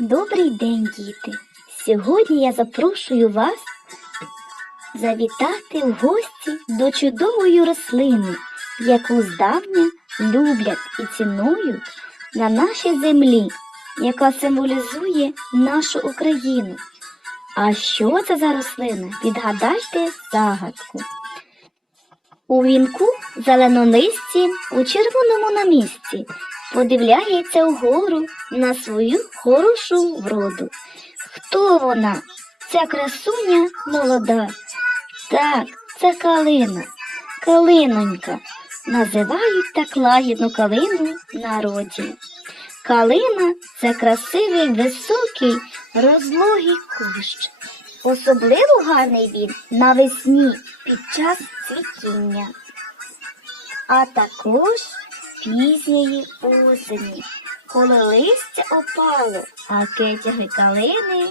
Добрий день, діти! Сьогодні я запрошую вас завітати в гості до чудової рослини, яку здавна люблять і цінують на нашій землі, яка символізує нашу Україну. А що це за рослина? Відгадайте загадку. У вінку зеленолисті у червоному намісті подивляється вгору на свою хорошу вроду. Хто вона? Ця красуня молода. Так, це калина, калинонька. Називають так лагідну калину народі. Калина це красивий високий розлогий кущ. Особливо гарний він навесні під час цвітіння, а також пізньої осені, коли листя опало, а кетяги калини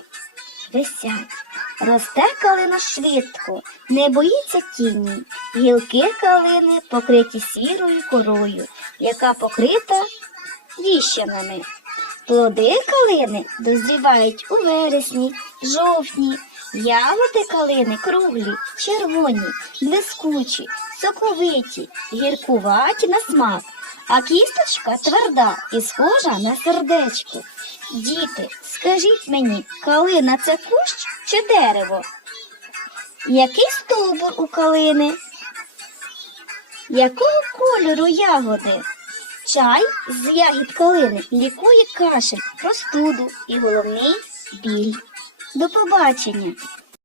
висять. Росте калина швидко, не боїться тіні. Гілки калини покриті сірою корою, яка покрита віщинами. Плоди калини дозрівають у вересні, жовтні. Ягоди калини круглі, червоні, блискучі, соковиті, гіркуваті на смак, а кісточка тверда і схожа на сердечко. Діти, скажіть мені, калина це кущ чи дерево? Який стовбур у калини? Якого кольору ягоди? Чай з ягід калини лікує кашель, простуду і головний біль. До побачення!